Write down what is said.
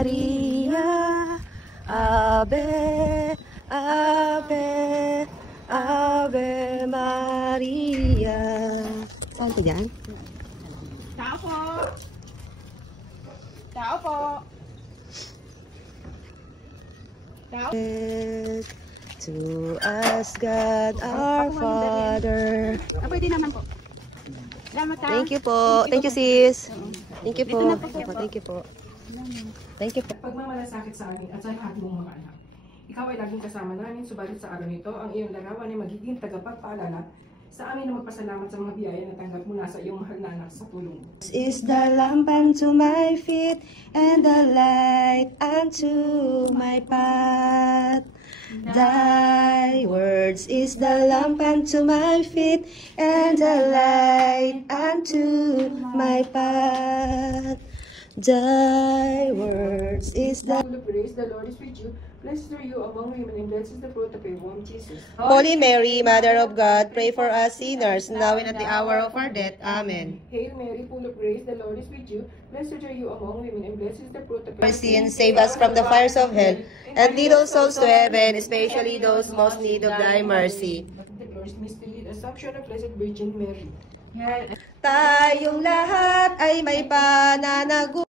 Maria, Ave, Ave, Ave Maria. Saan ka dyan? Tao po! Tao po! Tao? To us, God our Father. Pwede naman po. Salamat ha. Thank you po. Thank you, sis. Thank you po. Thank you po. Thank you po. Pagmamalasakit sa amin at sa lahat mong mga anak. Ikaw ay laging kasama namin, subalit sa araw nito, ang iyong larawan ay magiging tagapagpaalala sa amin na magpasalamat sa mga biyaya na tanggap mula sa iyong mahal na anak sa tulong mo. This is the lamp unto my feet and the light unto my path. Thy words is the lamp unto my feet and the light unto my path. Thy words is the... Full of grace, the Lord is with you. Blessed are you among women, and blessed is the fruit of your womb, Jesus. Holy Mary, Mother of God, pray for us sinners, now and at the hour of our death. Amen. Hail Mary, full of grace, the Lord is with you. Blessed are you among women, and blessed is the fruit of your Mercy and save us from the fires of hell, and lead all souls to heaven, especially those most need of thy mercy. The glorious mystery, the Assumption of Blessed Virgin Mary. Tayong lahat ay may pananagutan.